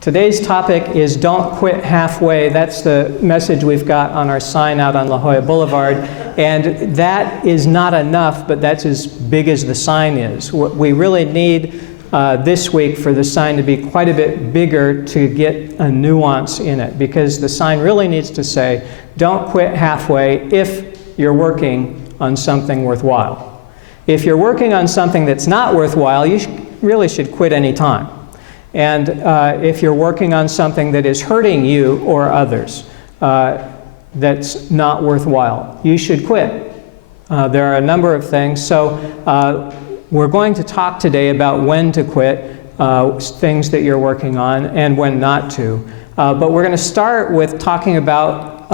Today's topic is Don't Quit Halfway. That's the message we've got on our sign out on La Jolla Boulevard. And that is not enough, but that's as big as the sign is. We really need this week for the sign to be quite a bit bigger to get a nuance in it, because the sign really needs to say, don't quit halfway if you're working on something worthwhile. If you're working on something that's not worthwhile, you really should quit any time. And if you're working on something that is hurting you or others, that's not worthwhile, you should quit. There are a number of things. So we're going to talk today about when to quit things that you're working on and when not to. But we're going to start with talking about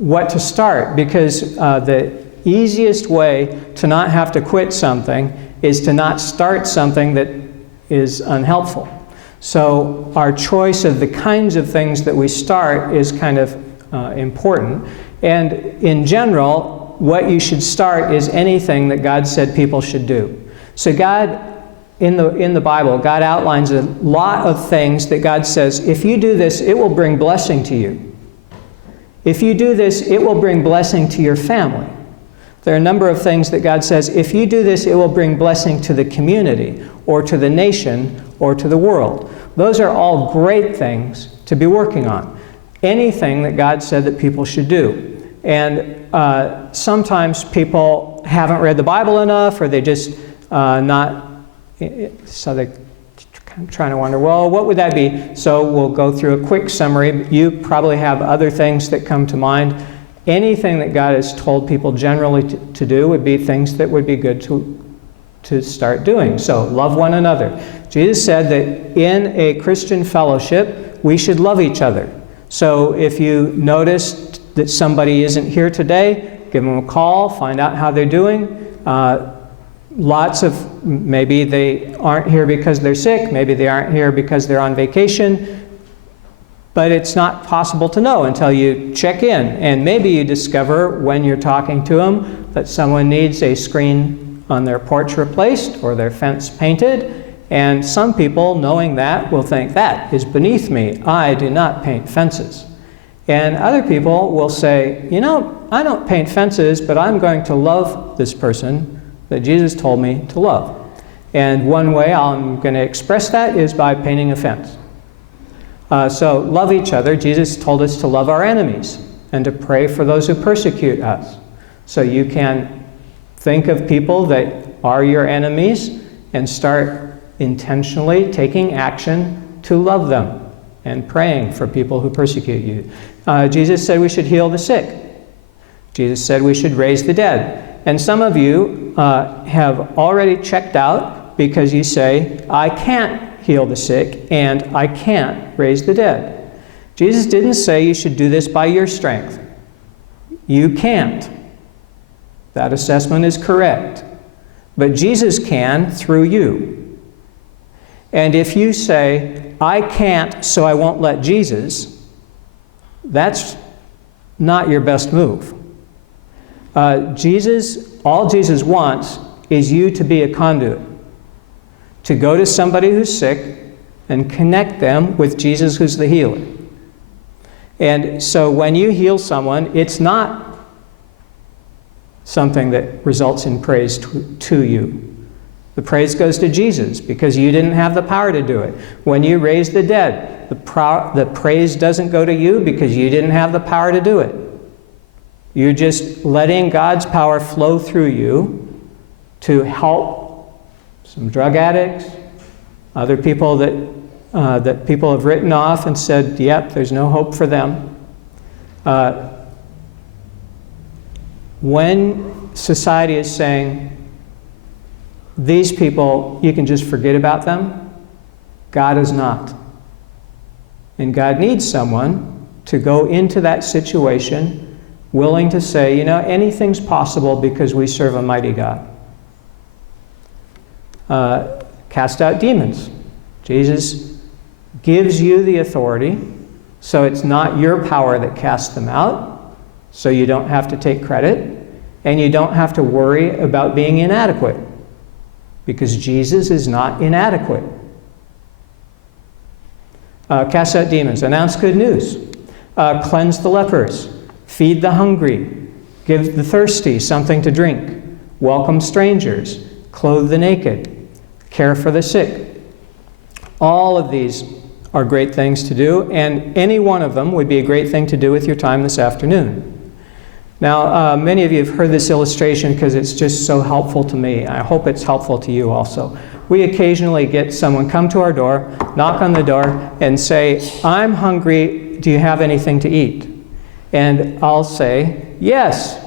what to start, because the easiest way to not have to quit something is to not start something that is unhelpful. So our choice of the kinds of things that we start is kind of important. And in general, what you should start is anything that God said people should do. So God, in the Bible, God outlines a lot of things that God says, if you do this, it will bring blessing to you. If you do this, it will bring blessing to your family. There are a number of things that God says, if you do this, it will bring blessing to the community, or to the nation, or to the world. Those are all great things to be working on. Anything that God said that people should do. And sometimes people haven't read the Bible enough, or they just so they're trying to wonder, well, what would that be? So we'll go through a quick summary. You probably have other things that come to mind. Anything that God has told people generally to do would be things that would be good to start doing. So love one another. Jesus said that in a Christian fellowship, we should love each other. So if you notice that somebody isn't here today, give them a call, find out how they're doing. Maybe they aren't here because they're sick, maybe they aren't here because they're on vacation, but it's not possible to know until you check in. And maybe you discover when you're talking to them that someone needs a screen on their porch replaced or their fence painted. And some people, knowing that, will think, that is beneath me. I do not paint fences. And other people will say, you know, I don't paint fences, but I'm going to love this person that Jesus told me to love. And one way I'm going to express that is by painting a fence. So love each other. Jesus told us to love our enemies and to pray for those who persecute us. So you can think of people that are your enemies and start intentionally taking action to love them and praying for people who persecute you. Jesus said we should heal the sick. Jesus said we should raise the dead. And some of you have already checked out because you say, I can't heal the sick and I can't raise the dead. Jesus didn't say you should do this by your strength. You can't. That assessment is correct. But Jesus can through you. And if you say, I can't, so I won't let Jesus, that's not your best move. All Jesus wants is you to be a conduit, to go to somebody who's sick and connect them with Jesus who's the healer. And so when you heal someone, it's not something that results in praise to you. The praise goes to Jesus because you didn't have the power to do it. When you raise the dead, the praise doesn't go to you because you didn't have the power to do it. You're just letting God's power flow through you to help some drug addicts, other people that people have written off and said, yep, there's no hope for them. When society is saying, these people, you can just forget about them, God is not. And God needs someone to go into that situation willing to say, you know, anything's possible because we serve a mighty God. Cast out demons. Jesus gives you the authority, so it's not your power that casts them out, so you don't have to take credit, and you don't have to worry about being inadequate, because Jesus is not inadequate. cast out demons, announce good news, cleanse the lepers, feed the hungry, give the thirsty something to drink, welcome strangers, clothe the naked, care for the sick. All of these are great things to do, and any one of them would be a great thing to do with your time this afternoon. Now, many of you have heard this illustration because it's just so helpful to me. I hope it's helpful to you also. We occasionally get someone come to our door, knock on the door, and say, "I'm hungry, do you have anything to eat?" And I'll say, "Yes,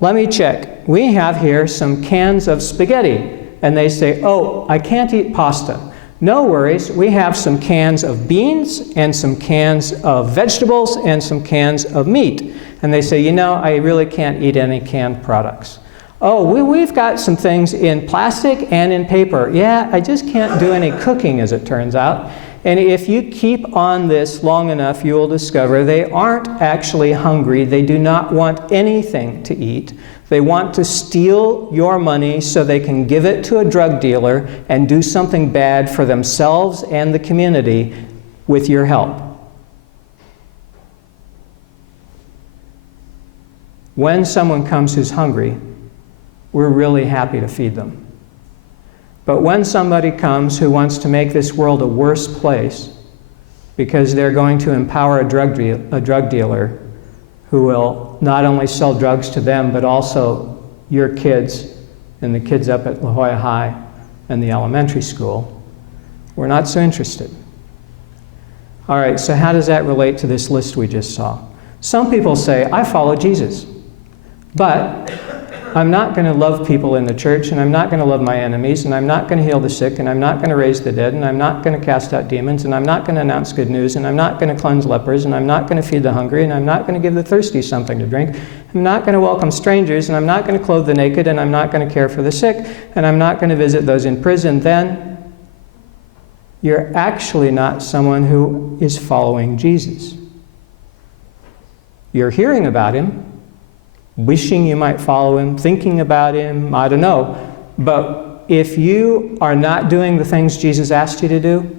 let me check. We have here some cans of spaghetti." And they say, "Oh, I can't eat pasta." "No worries, we have some cans of beans and some cans of vegetables and some cans of meat." And they say, "You know, I really can't eat any canned products." "Oh, we've got some things in plastic and in paper." "Yeah, I just can't do any cooking, as it turns out." And if you keep on this long enough, you will discover they aren't actually hungry. They do not want anything to eat. They want to steal your money so they can give it to a drug dealer and do something bad for themselves and the community with your help. When someone comes who's hungry, we're really happy to feed them. But when somebody comes who wants to make this world a worse place because they're going to empower a drug dealer who will not only sell drugs to them, but also your kids and the kids up at La Jolla High and the elementary school, we're not so interested. All right, so how does that relate to this list we just saw? Some people say, "I follow Jesus, but I'm not going to love people in the church, and I'm not going to love my enemies, and I'm not going to heal the sick, and I'm not going to raise the dead, and I'm not going to cast out demons, and I'm not going to announce good news, and I'm not going to cleanse lepers, and I'm not going to feed the hungry, and I'm not going to give the thirsty something to drink. I'm not going to welcome strangers, and I'm not going to clothe the naked, and I'm not going to care for the sick, and I'm not going to visit those in prison," then you're actually not someone who is following Jesus. You're hearing about him, wishing you might follow him, thinking about him, I don't know. But if you are not doing the things Jesus asked you to do,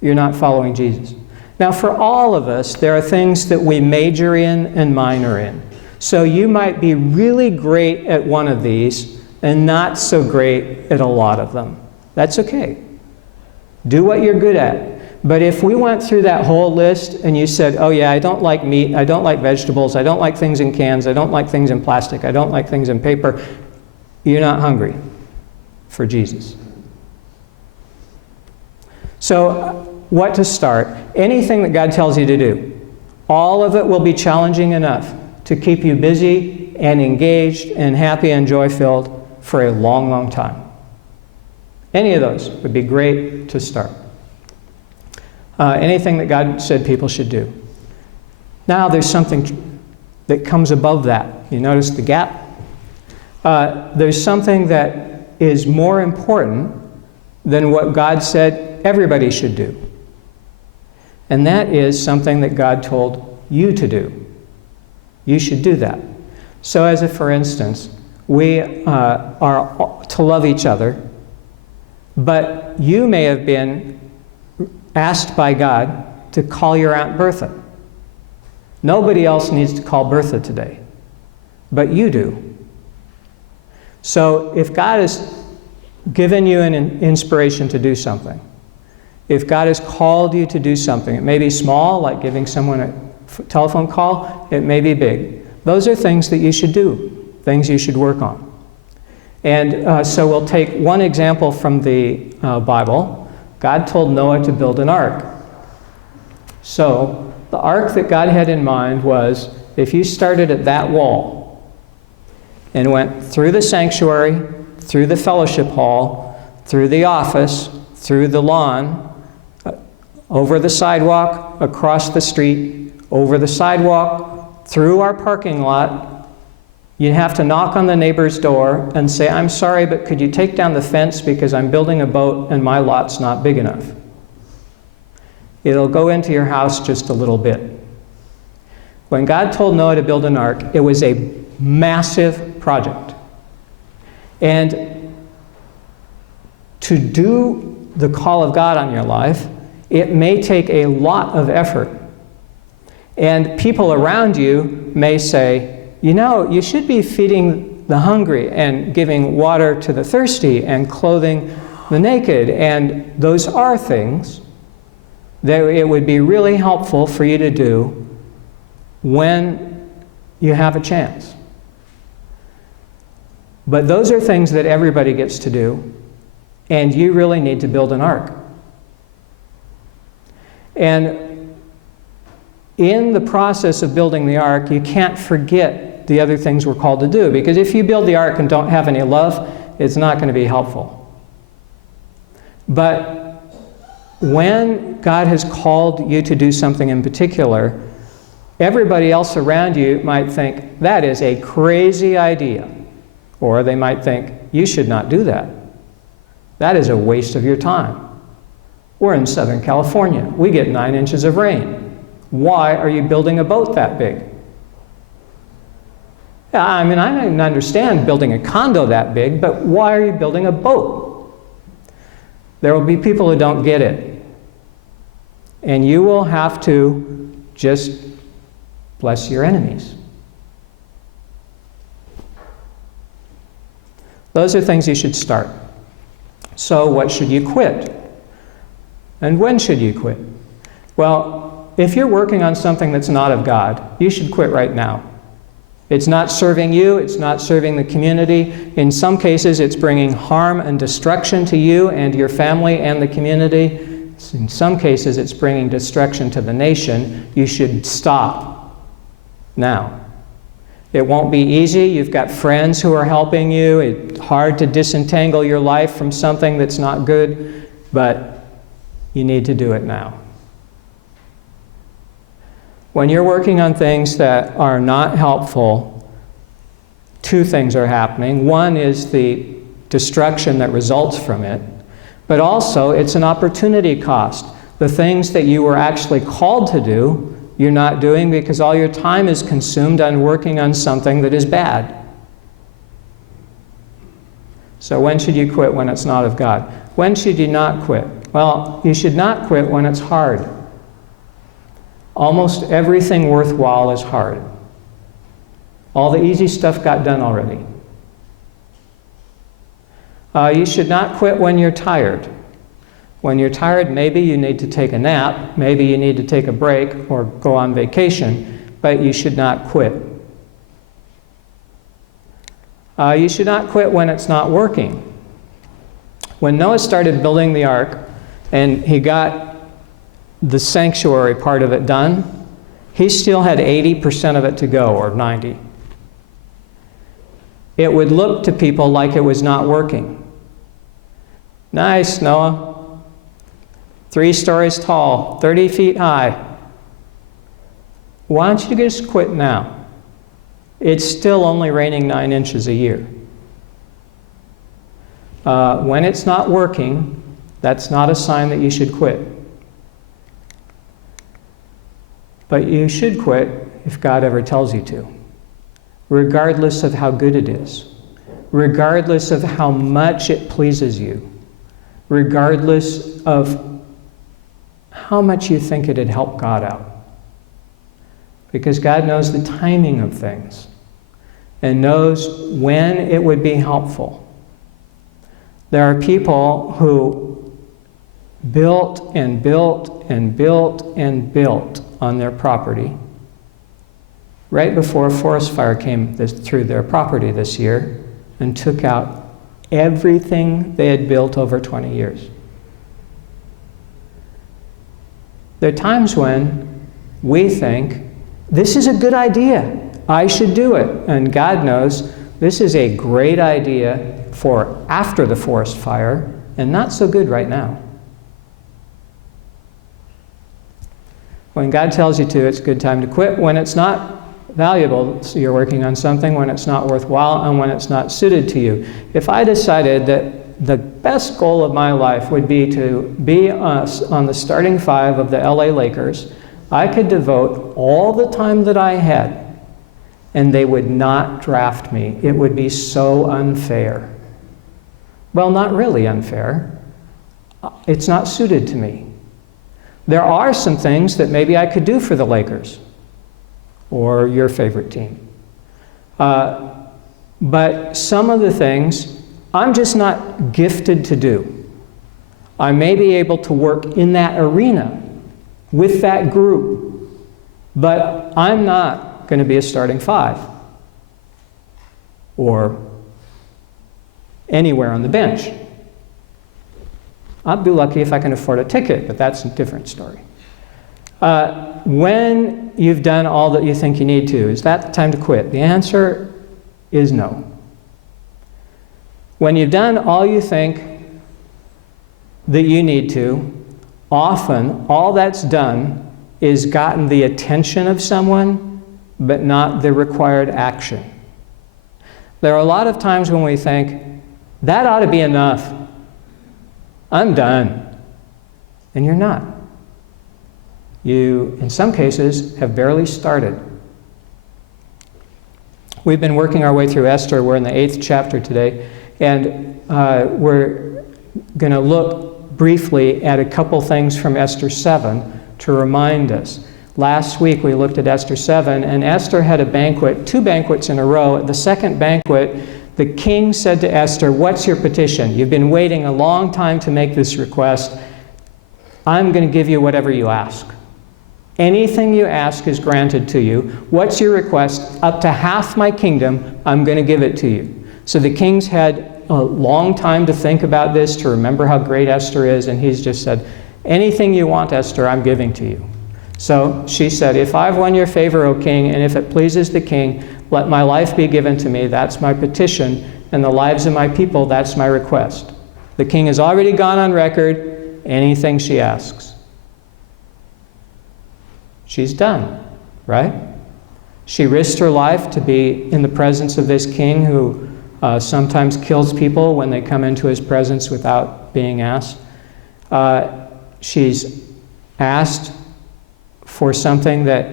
you're not following Jesus. Now, for all of us, there are things that we major in and minor in. So you might be really great at one of these and not so great at a lot of them. That's okay. Do what you're good at. But if we went through that whole list and you said, "Oh yeah, I don't like meat, I don't like vegetables, I don't like things in cans, I don't like things in plastic, I don't like things in paper," you're not hungry for Jesus. So what to start? Anything that God tells you to do. All of it will be challenging enough to keep you busy and engaged and happy and joy-filled for a long, long time. Any of those would be great to start. Anything that God said people should do. Now there's something that comes above that. You notice the gap? There's something that is more important than what God said everybody should do. And that is something that God told you to do. You should do that. So as if, for instance, we are to love each other, but you may have been asked by God to call your Aunt Bertha. Nobody else needs to call Bertha today, but you do. So if God has given you an inspiration to do something, if God has called you to do something, it may be small, like giving someone a telephone call, it may be big. Those are things that you should do, things you should work on. And so we'll take one example from the Bible. God told Noah to build an ark. So the ark that God had in mind was, if you started at that wall and went through the sanctuary, through the fellowship hall, through the office, through the lawn, over the sidewalk, across the street, over the sidewalk, through our parking lot, you'd have to knock on the neighbor's door and say, "I'm sorry, but could you take down the fence because I'm building a boat and my lot's not big enough." It'll go into your house just a little bit. When God told Noah to build an ark, it was a massive project. And to do the call of God on your life It may take a lot of effort. And people around you may say, you know, you should be feeding the hungry and giving water to the thirsty and clothing the naked. And those are things that it would be really helpful for you to do when you have a chance. But those are things that everybody gets to do, and you really need to build an ark. And in the process of building the ark, you can't forget the other things we're called to do, because if you build the ark and don't have any love, it's not going to be helpful. But when God has called you to do something in particular, everybody else around you might think, that is a crazy idea. Or they might think, you should not do that. That is a waste of your time. We're in Southern California. We get 9 inches of rain. Why are you building a boat that big? Yeah, I mean, I don't understand building a condo that big, but why are you building a boat? There will be people who don't get it. And you will have to just bless your enemies. Those are things you should start. So what should you quit? And when should you quit? Well, if you're working on something that's not of God, you should quit right now. It's not serving you, it's not serving the community. In some cases, it's bringing harm and destruction to you and your family and the community. In some cases, it's bringing destruction to the nation. You should stop now. It won't be easy. You've got friends who are helping you. It's hard to disentangle your life from something that's not good, but you need to do it now. When you're working on things that are not helpful, 2 things are happening. One is the destruction that results from it, but also it's an opportunity cost. The things that you were actually called to do, you're not doing because all your time is consumed on working on something that is bad. So when should you quit when it's not of God? When should you not quit? Well, you should not quit when it's hard. Almost everything worthwhile is hard. All the easy stuff got done already. You should not quit when you're tired. When you're tired, maybe you need to take a nap, maybe you need to take a break or go on vacation, but you should not quit. You should not quit when it's not working. When Noah started building the ark and he got the sanctuary part of it done, he still had 80% of it to go, or 90. It would look to people like it was not working. Nice, Noah. 3 stories tall, 30 feet high. Why don't you just quit now? It's still only raining 9 inches a year. When it's not working, that's not a sign that you should quit. But you should quit if God ever tells you to, regardless of how good it is, regardless of how much it pleases you, regardless of how much you think it'd help God out. Because God knows the timing of things and knows when it would be helpful. There are people who built and built and built and built on their property right before a forest fire came through their property this year and took out everything they had built over 20 years. There are times when we think, this is a good idea, I should do it. And God knows this is a great idea for after the forest fire and not so good right now. When God tells you to, it's a good time to quit. When it's not valuable, so you're working on something, when it's not worthwhile, and when it's not suited to you. If I decided that the best goal of my life would be to be on the starting 5 of the LA Lakers, I could devote all the time that I had, and they would not draft me. It would be so unfair. Well, not really unfair. It's not suited to me. There are some things that maybe I could do for the Lakers or your favorite team. But some of the things I'm just not gifted to do. I may be able to work in that arena with that group, but I'm not going to be a starting five or anywhere on the bench. I'll be lucky if I can afford a ticket, but that's a different story. When you've done all that you think you need to, is that the time to quit? The answer is no. When you've done all you think that you need to, often all that's done is gotten the attention of someone, but not the required action. There are a lot of times when we think, that ought to be enough. I'm done. And you're not. You, in some cases, have barely started. We've been working our way through Esther. We're in the 8th chapter today, and we're going to look briefly at a couple things from Esther 7 to remind us. Last week we looked at Esther 7, and Esther had a banquet, 2 banquets in a row. At the second banquet, the king said to Esther, "What's your petition? You've been waiting a long time to make this request. I'm going to give you whatever you ask. Anything you ask is granted to you. What's your request? Up to half my kingdom, I'm going to give it to you." So the king's had a long time to think about this, to remember how great Esther is, and he's just said, "Anything you want, Esther, I'm giving to you." So she said, "If I've won your favor, O king, and if it pleases the king, let my life be given to me. That's my petition. And the lives of my people, that's my request." The king has already gone on record. Anything she asks. She's done, right? She risked her life to be in the presence of this king who sometimes kills people when they come into his presence without being asked. She's asked for something that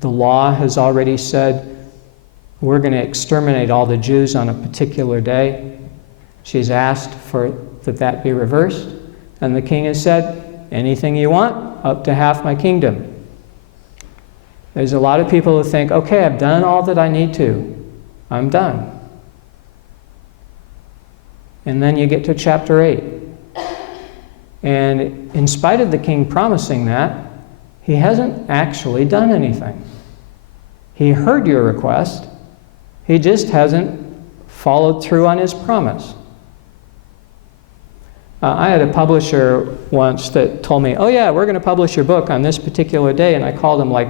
the law has already said, we're going to exterminate all the Jews on a particular day. She's asked for that be reversed, and the king has said, "Anything you want, up to half my kingdom." There's a lot of people who think, okay, I've done all that I need to. I'm done. And then you get to chapter 8. And in spite of the king promising that, he hasn't actually done anything. He heard your request. He just hasn't followed through on his promise. I had a publisher once that told me, "Oh yeah, we're going to publish your book on this particular day." And I called him like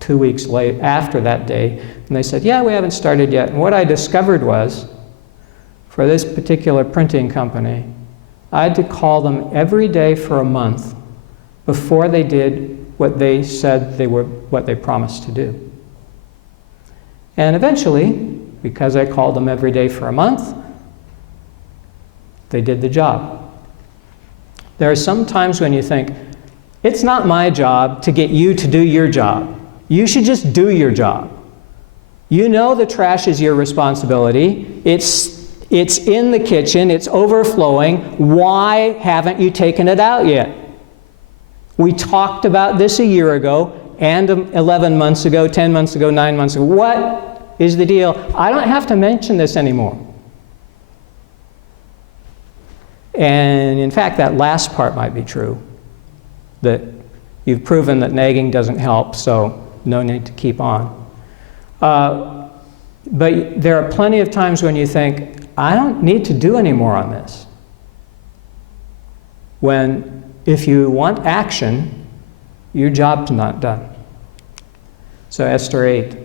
2 weeks late after that day. And they said, "Yeah, we haven't started yet." And what I discovered was, for this particular printing company, I had to call them every day for a month before they did what they said what they promised to do. And eventually, because I called them every day for a month, they did the job. There are some times when you think, it's not my job to get you to do your job. You should just do your job. You know the trash is your responsibility. It's in the kitchen. It's overflowing. Why haven't you taken it out yet? We talked about this a year ago, and 11 months ago, 10 months ago, 9 months ago. What is the deal? I don't have to mention this anymore. And in fact, that last part might be true, that you've proven that nagging doesn't help, so no need to keep on. But there are plenty of times when you think, I don't need to do any more on this. When, if you want action, your job's not done. So Esther 8.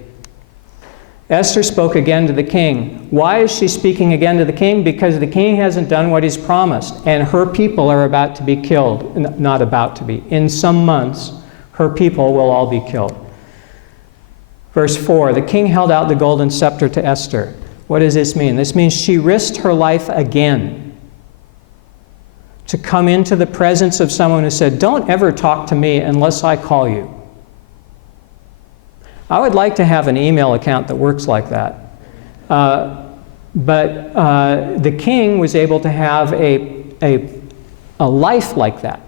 Esther spoke again to the king. Why is she speaking again to the king? Because the king hasn't done what he's promised, and her people are about to be killed. Not about to be. In some months, her people will all be killed. Verse 4, the king held out the golden scepter to Esther. What does this mean? This means she risked her life again to come into the presence of someone who said, "Don't ever talk to me unless I call you." I would like to have an email account that works like that. But the king was able to have a life like that.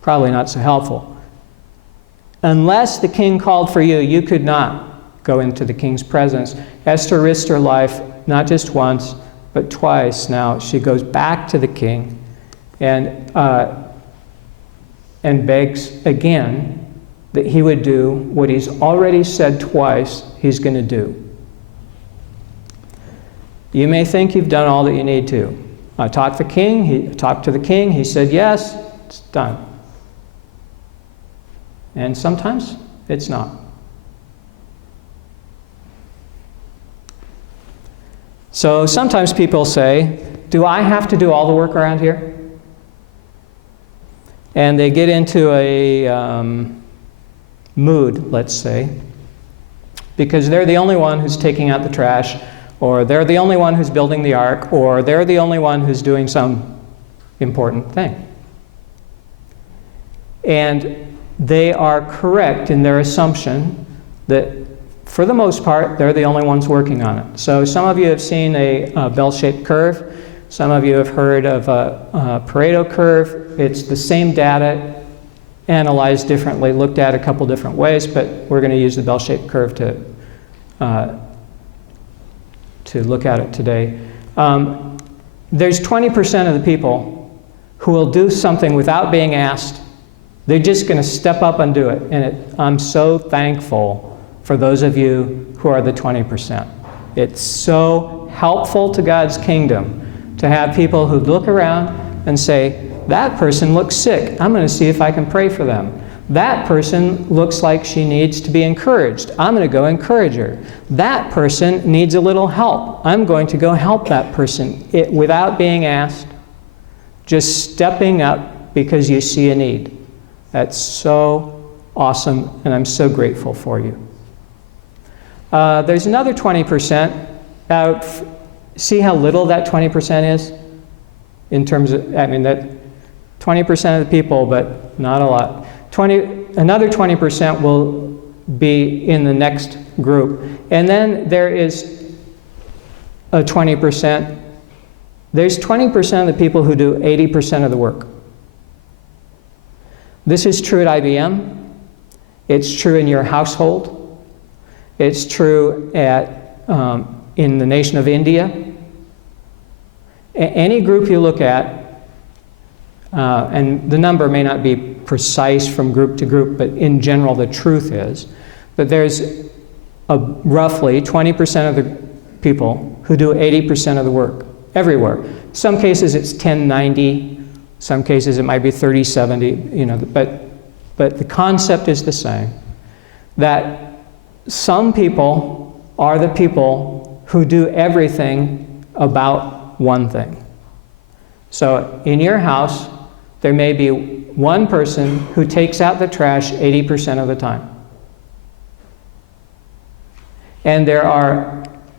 Probably not so helpful. Unless the king called for you, you could not go into the king's presence. Esther risked her life not just once, but twice. Now she goes back to the king and begs again that he would do what he's already said twice he's going to do. You may think you've done all that you need to. I talked to the king, he said yes, it's done. And sometimes it's not. So sometimes people say, do I have to do all the work around here? And they get into a mood, let's say, because they're the only one who's taking out the trash, or they're the only one who's building the ark, or they're the only one who's doing some important thing. And they are correct in their assumption that, for the most part, they're the only ones working on it. So some of you have seen a bell-shaped curve. Some of you have heard of a Pareto curve. It's the same data, analyzed differently, looked at a couple different ways, but we're going to use the bell-shaped curve to look at it today. There's 20% of the people who will do something without being asked. They're just going to step up and do it. And I'm so thankful for those of you who are the 20%. It's so helpful to God's kingdom to have people who look around and say, that person looks sick. I'm going to see if I can pray for them. That person looks like she needs to be encouraged. I'm going to go encourage her. That person needs a little help. I'm going to go help that person without being asked. Just stepping up because you see a need. That's so awesome, and I'm so grateful for you. There's another 20% out. See how little that 20% is? In terms of, that 20% of the people, but not a lot. Another 20% will be in the next group. And then there is a 20%. There's 20% of the people who do 80% of the work. This is true at IBM. It's true in your household. It's true in the nation of India. Any group you look at, and the number may not be precise from group to group, but in general the truth is that there's roughly 20% of the people who do 80% of the work everywhere. Some cases it's 10-90. Some cases it might be 30-70, but the concept is the same. That some people are the people who do everything about one thing. So in your house, there may be one person who takes out the trash 80% of the time. And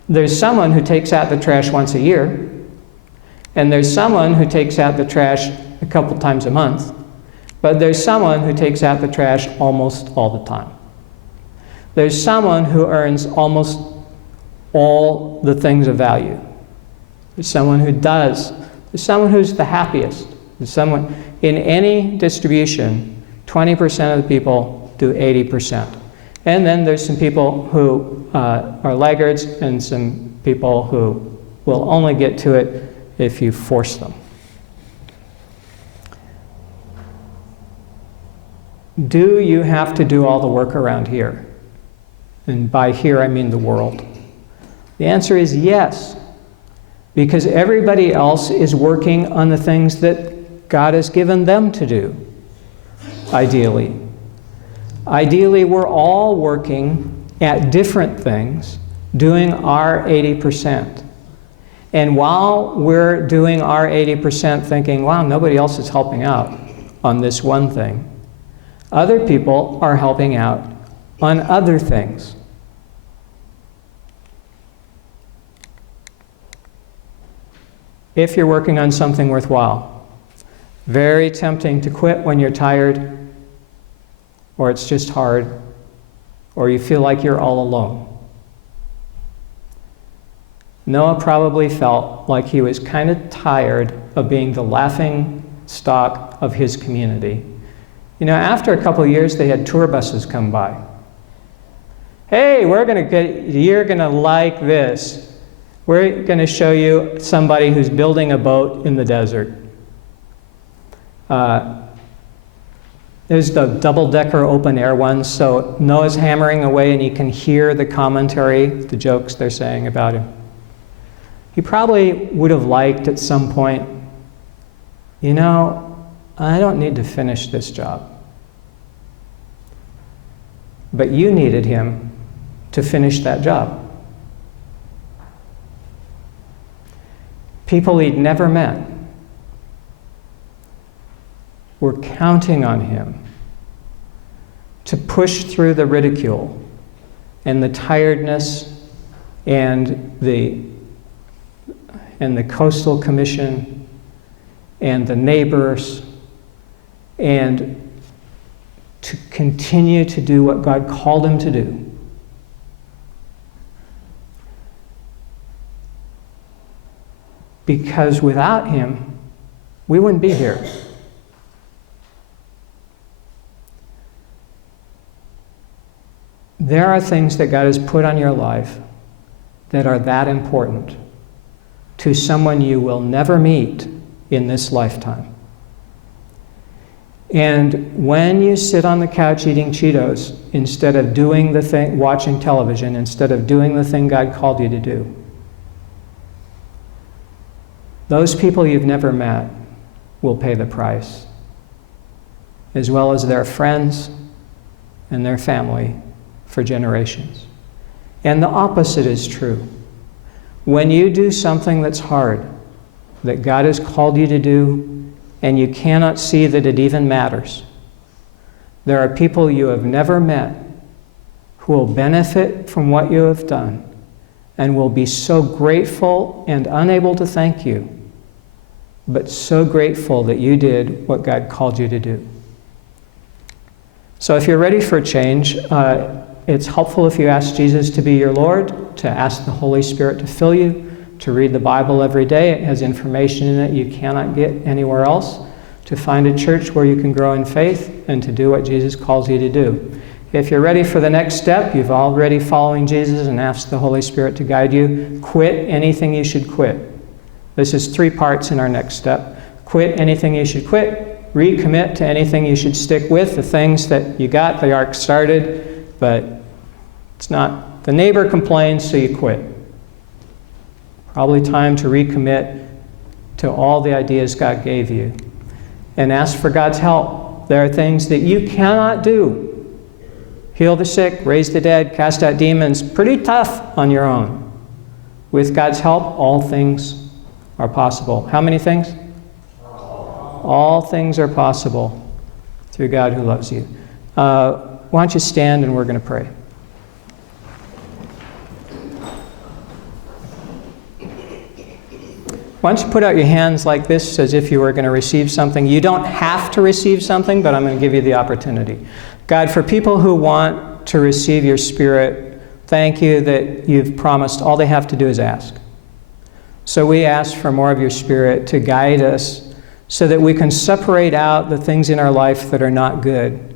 there's someone who takes out the trash once a year, and there's someone who takes out the trash a couple times a month, but there's someone who takes out the trash almost all the time. There's someone who earns almost all the things of value. There's someone who does. There's someone who's the happiest. There's someone, in any distribution, 20% of the people do 80%. And then there's some people who are laggards and some people who will only get to it if you force them. Do you have to do all the work around here? And by here I mean the world. The answer is yes, because everybody else is working on the things that God has given them to do, ideally. Ideally, we're all working at different things, doing our 80%. And while we're doing our 80% thinking, wow, nobody else is helping out on this one thing, other people are helping out on other things. If you're working on something worthwhile, very tempting to quit when you're tired, or it's just hard, or you feel like you're all alone. Noah probably felt like he was kind of tired of being the laughing stock of his community. You know, after a couple of years, they had tour buses come by. Hey, you're going to like this. We're going to show you somebody who's building a boat in the desert. There's the double-decker open-air ones, so Noah's hammering away and you can hear the commentary, the jokes they're saying about him. He probably would have liked at some point, you know, I don't need to finish this job. But you needed him to finish that job. People he'd never met were counting on him to push through the ridicule and the tiredness and the Coastal Commission and the neighbors, and to continue to do what God called him to do. Because without him, we wouldn't be here. There are things that God has put on your life that are that important to someone you will never meet in this lifetime. And when you sit on the couch eating Cheetos instead of doing the thing, watching television, instead of doing the thing God called you to do, those people you've never met will pay the price, as well as their friends and their family for generations. And the opposite is true. When you do something that's hard, that God has called you to do, and you cannot see that it even matters, there are people you have never met who will benefit from what you have done and will be so grateful and unable to thank you, but so grateful that you did what God called you to do. So if you're ready for a change, it's helpful if you ask Jesus to be your Lord, to ask the Holy Spirit to fill you, to read the Bible every day. It has information in it you cannot get anywhere else, to find a church where you can grow in faith, and to do what Jesus calls you to do. If you're ready for the next step, you've already following Jesus and asked the Holy Spirit to guide you, quit anything you should quit. This is 3 parts in our next step. Quit anything you should quit, recommit to anything you should stick with, the things that you got, the arc started, but it's not, the neighbor complains, so you quit. Probably time to recommit to all the ideas God gave you. And ask for God's help. There are things that you cannot do. Heal the sick, raise the dead, cast out demons. Pretty tough on your own. With God's help, all things are possible. How many things? All things are possible through God who loves you. Why don't you stand and we're going to pray. Why don't you put out your hands like this as if you were going to receive something. You don't have to receive something, but I'm going to give you the opportunity. God, for people who want to receive your Spirit, thank you that you've promised all they have to do is ask. So we ask for more of your Spirit to guide us so that we can separate out the things in our life that are not good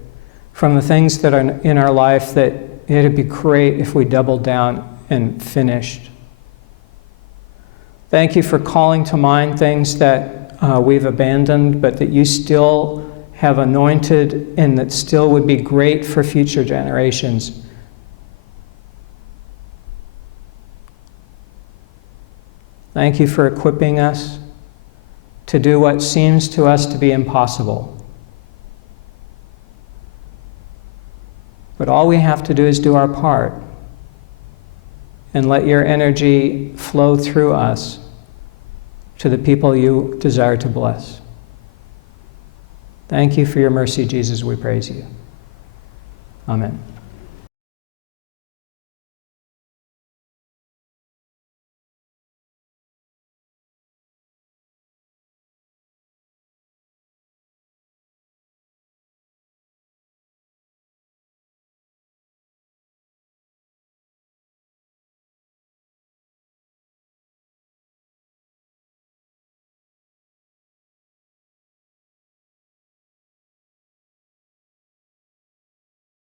from the things that are in our life that it'd be great if we doubled down and finished. Thank you for calling to mind things that we've abandoned, but that you still have anointed and that still would be great for future generations. Thank you for equipping us to do what seems to us to be impossible. But all we have to do is do our part and let your energy flow through us to the people you desire to bless. Thank you for your mercy, Jesus. We praise you. Amen.